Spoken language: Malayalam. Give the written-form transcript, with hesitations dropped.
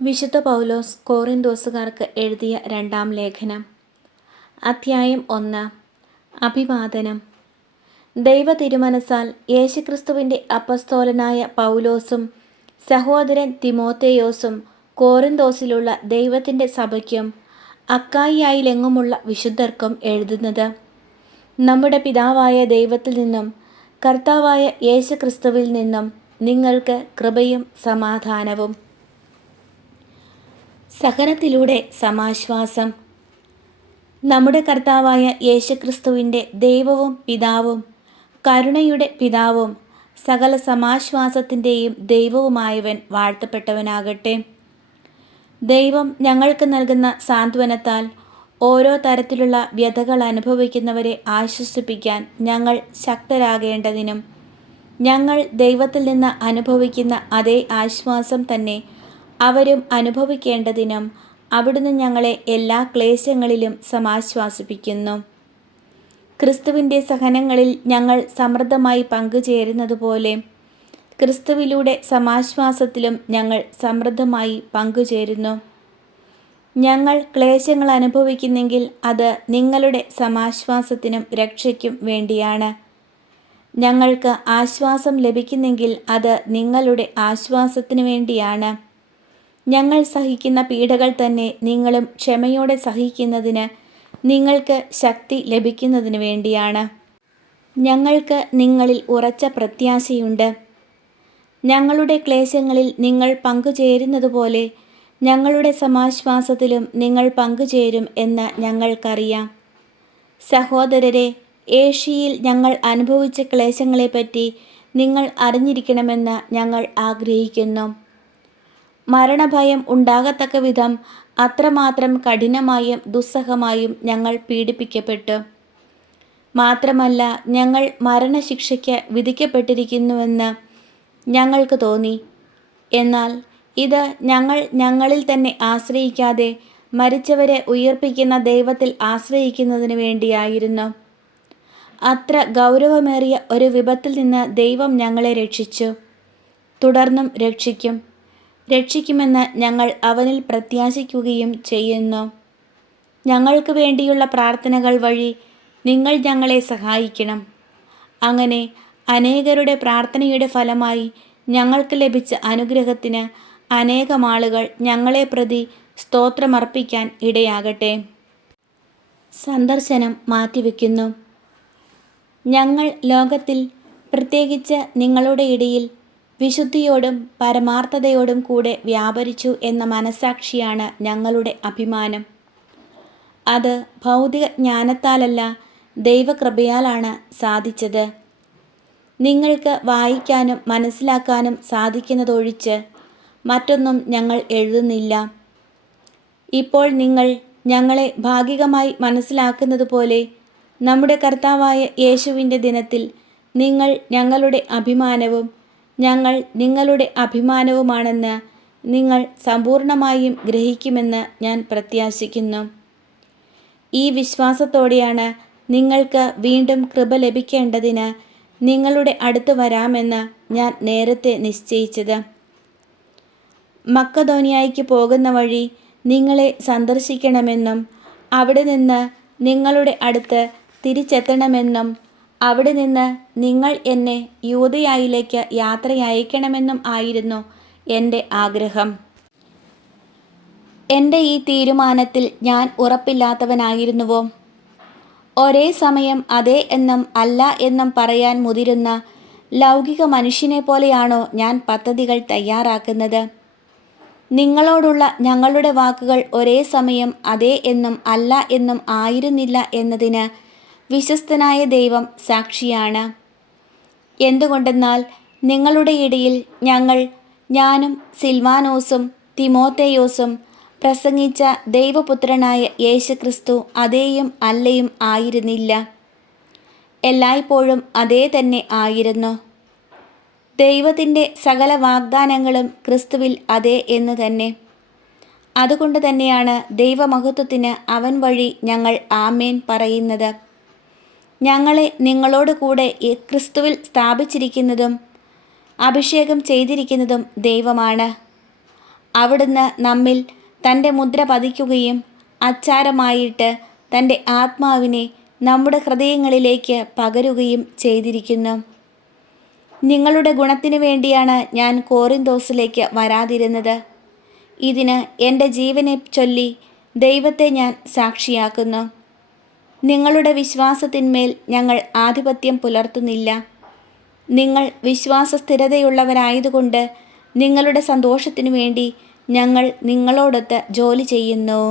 വിശുദ്ധ പൗലോസ് കോറിന്തോസുകാർക്ക് എഴുതിയ രണ്ടാം ലേഖനം. അധ്യായം 1. അഭിവാദനം. ദൈവ തിരുമനസാൽ യേശുക്രിസ്തുവിൻ്റെ അപ്പസ്തോലനായ പൗലോസും സഹോദരൻ തിമോത്തേയോസും കോറിന്തോസിലുള്ള ദൈവത്തിൻ്റെ സഭയ്ക്കും അക്കായിയായിലെങ്ങുമുള്ള വിശുദ്ധർക്കും എഴുതുന്നത്. നമ്മുടെ പിതാവായ ദൈവത്തിൽ നിന്നും കർത്താവായ യേശുക്രിസ്തുവിൽ നിന്നും നിങ്ങൾക്ക് കൃപയും സമാധാനവും. സഹനത്തിലൂടെ സമാശ്വാസം. നമ്മുടെ കർത്താവായ യേശുക്രിസ്തുവിൻ്റെ ദൈവവും പിതാവും കരുണയുടെ പിതാവും സകല സമാശ്വാസത്തിൻ്റെയും ദൈവവുമായവൻ വാഴ്ത്തപ്പെട്ടവനാകട്ടെ. ദൈവം ഞങ്ങൾക്ക് നൽകുന്ന സാന്ത്വനത്താൽ ഓരോ തരത്തിലുള്ള വ്യഥകൾ അനുഭവിക്കുന്നവരെ ആശ്വസിപ്പിക്കാൻ ഞങ്ങൾ ശക്തരാകേണ്ടതിനും ഞങ്ങൾ ദൈവത്തിൽ നിന്ന് അനുഭവിക്കുന്ന അതേ ആശ്വാസം തന്നെ അവരും അനുഭവിക്കേണ്ടതിനും അവിടുന്ന് ഞങ്ങളെ എല്ലാ ക്ലേശങ്ങളിലും സമാശ്വാസിപ്പിക്കുന്നു. ക്രിസ്തുവിൻ്റെ സഹനങ്ങളിൽ ഞങ്ങൾ സമൃദ്ധമായി പങ്കുചേരുന്നതുപോലെ ക്രിസ്തുവിലൂടെ സമാശ്വാസത്തിലും ഞങ്ങൾ സമൃദ്ധമായി പങ്കുചേരുന്നു. ഞങ്ങൾ ക്ലേശങ്ങൾ അനുഭവിക്കുന്നെങ്കിൽ അത് നിങ്ങളുടെ സമാശ്വാസത്തിനും രക്ഷയ്ക്കും വേണ്ടിയാണ്. ഞങ്ങൾക്ക് ആശ്വാസം ലഭിക്കുന്നെങ്കിൽ അത് നിങ്ങളുടെ ആശ്വാസത്തിനു വേണ്ടിയാണ്. ഞങ്ങൾ സഹിക്കുന്ന പീഡകൾ തന്നെ നിങ്ങളും ക്ഷമയോടെ സഹിക്കുന്നതിന് നിങ്ങൾക്ക് ശക്തി ലഭിക്കുന്നതിന് വേണ്ടിയാണ്. ഞങ്ങൾക്ക് നിങ്ങളിൽ ഉറച്ച പ്രത്യാശയുണ്ട്. ഞങ്ങളുടെ ക്ലേശങ്ങളിൽ നിങ്ങൾ പങ്കുചേരുന്നതുപോലെ ഞങ്ങളുടെ സമാശ്വാസത്തിലും നിങ്ങൾ പങ്കുചേരും എന്ന് ഞങ്ങൾക്കറിയാം. സഹോദരരെ, ഏഷ്യയിൽ ഞങ്ങൾ അനുഭവിച്ച ക്ലേശങ്ങളെപ്പറ്റി നിങ്ങൾ അറിഞ്ഞിരിക്കണമെന്ന് ഞങ്ങൾ ആഗ്രഹിക്കുന്നു. മരണഭയം ഉണ്ടാകത്തക്ക വിധം അത്രമാത്രം കഠിനമായും ദുസ്സഹമായും ഞങ്ങൾ പീഡിപ്പിക്കപ്പെട്ടു. മാത്രമല്ല, ഞങ്ങൾ മരണശിക്ഷയ്ക്ക് വിധിക്കപ്പെട്ടിരിക്കുന്നുവെന്ന് ഞങ്ങൾക്ക് തോന്നി. എന്നാൽ ഇത് ഞങ്ങൾ ഞങ്ങളിൽ തന്നെ ആശ്രയിക്കാതെ മരിച്ചവരെ ഉയിർപ്പിക്കുന്ന ദൈവത്തിൽ ആശ്രയിക്കുന്നതിന് വേണ്ടിയായിരുന്നു. അത്ര ഗൗരവമേറിയ ഒരു വിപത്തിൽ നിന്ന് ദൈവം ഞങ്ങളെ രക്ഷിച്ചു, തുടർന്നും രക്ഷിക്കുമെന്ന് ഞങ്ങൾ അവനിൽ പ്രത്യാശിക്കുകയും ചെയ്യുന്നു. ഞങ്ങൾക്ക് വേണ്ടിയുള്ള പ്രാർത്ഥനകൾ വഴി നിങ്ങൾ ഞങ്ങളെ സഹായിക്കണം. അങ്ങനെ അനേകരുടെ പ്രാർത്ഥനയുടെ ഫലമായി ഞങ്ങൾക്ക് ലഭിച്ച അനുഗ്രഹത്തിന് അനേകം ആളുകൾ ഞങ്ങളെ പ്രതി സ്തോത്രമർപ്പിക്കാൻ ഇടയാകട്ടെ. സന്ദർശനം മാറ്റിവെക്കുന്നു. ഞങ്ങൾ ലോകത്തിൽ, പ്രത്യേകിച്ച് നിങ്ങളുടെ ഇടയിൽ വിശുദ്ധിയോടും പരമാർത്ഥതയോടും കൂടെ വ്യാപരിച്ചു എന്ന മനസ്സാക്ഷിയാണ് ഞങ്ങളുടെ അഭിമാനം. അത് ഭൗതിക ജ്ഞാനത്താലല്ല, ദൈവകൃപയാലാണ് സാധിച്ചത്. നിങ്ങൾക്ക് വായിക്കാനും മനസ്സിലാക്കാനും സാധിക്കുന്നതൊഴിച്ച് മറ്റൊന്നും ഞങ്ങൾ എഴുതുന്നില്ല. ഇപ്പോൾ നിങ്ങൾ ഞങ്ങളെ ഭാഗികമായി മനസ്സിലാക്കുന്നത് പോലെ നമ്മുടെ കർത്താവായ യേശുവിൻ്റെ ദിനത്തിൽ നിങ്ങൾ ഞങ്ങളുടെ അഭിമാനവും ഞങ്ങൾ നിങ്ങളുടെ അഭിമാനവുമാണെന്ന് നിങ്ങൾ സമ്പൂർണമായും ഗ്രഹിക്കുമെന്ന് ഞാൻ പ്രത്യാശിക്കുന്നു. ഈ വിശ്വാസത്തോടെയാണ് നിങ്ങൾക്ക് വീണ്ടും കൃപ ലഭിക്കേണ്ടതിന് നിങ്ങളുടെ അടുത്ത് വരാമെന്ന് ഞാൻ നേരത്തെ നിശ്ചയിച്ചത്. മക്കദോനിയായ്ക്ക് പോകുന്ന വഴി നിങ്ങളെ സന്ദർശിക്കണമെന്നും അവിടെ നിന്ന് നിങ്ങളുടെ അടുത്ത് തിരിച്ചെത്തണമെന്നും അവിടെ നിന്ന് നിങ്ങൾ എന്നെ യൂദയായിലേക്ക് യാത്രയയക്കണമെന്നും ആയിരുന്നു എൻ്റെ ആഗ്രഹം. എൻ്റെ ഈ തീരുമാനത്തിൽ ഞാൻ ഉറപ്പില്ലാത്തവനായിരുന്നുവോ? ഒരേ സമയം അതെ എന്നും അല്ല എന്നും പറയാൻ മുതിരുന്ന ലൗകിക മനുഷ്യനെ പോലെയാണോ ഞാൻ പദ്ധതികൾ തയ്യാറാക്കുന്നത്? നിങ്ങളോടുള്ള ഞങ്ങളുടെ വാക്കുകൾ ഒരേ സമയം അതെ എന്നും അല്ല എന്നും ആയിരുന്നില്ല എന്നതിന് വിശ്വസ്തനായ ദൈവം സാക്ഷിയാണ്. എന്തുകൊണ്ടെന്നാൽ നിങ്ങളുടെ ഇടയിൽ ഞാനും സിൽവാനോസും തിമോത്തേയോസും പ്രസംഗിച്ച ദൈവപുത്രനായ യേശുക്രിസ്തു അതേയും അല്ലയും ആയിരുന്നില്ല, എല്ലായ്പ്പോഴും അതേ തന്നെ ആയിരുന്നു. ദൈവത്തിൻ്റെ സകല വാഗ്ദാനങ്ങളും ക്രിസ്തുവിൽ അതെ എന്ന് തന്നെ. അതുകൊണ്ട് തന്നെയാണ് ദൈവമഹത്വത്തിന് അവൻ വഴി ഞങ്ങൾ ആമേൻ പറയുന്നത്. ഞങ്ങളെ നിങ്ങളോട് കൂടെ ക്രിസ്തുവിൽ സ്ഥാപിച്ചിരിക്കുന്നതും അഭിഷേകം ചെയ്തിരിക്കുന്നതും ദൈവമാണ്. അവിടുന്ന് നമ്മിൽ തൻ്റെ മുദ്ര പതിക്കുകയും അച്ചാരമായിട്ട് തൻ്റെ ആത്മാവിനെ നമ്മുടെ ഹൃദയങ്ങളിലേക്ക് പകരുകയും ചെയ്തിരിക്കുന്നു. നിങ്ങളുടെ ഗുണത്തിനു വേണ്ടിയാണ് ഞാൻ കോറിന്തോസിലേക്ക് വരാതിരുന്നത്. ഇതിന് എൻ്റെ ജീവനെ ചൊല്ലി ദൈവത്തെ ഞാൻ സാക്ഷിയാക്കുന്നു. നിങ്ങളുടെ വിശ്വാസത്തിന്മേൽ ഞങ്ങൾ ആധിപത്യം പുലർത്തുന്നില്ല. നിങ്ങൾ വിശ്വാസസ്ഥിരതയുള്ളവരായതുകൊണ്ട് നിങ്ങളുടെ സന്തോഷത്തിനു വേണ്ടി ഞങ്ങൾ നിങ്ങളോടൊത്ത് ജോലി ചെയ്യുന്നു.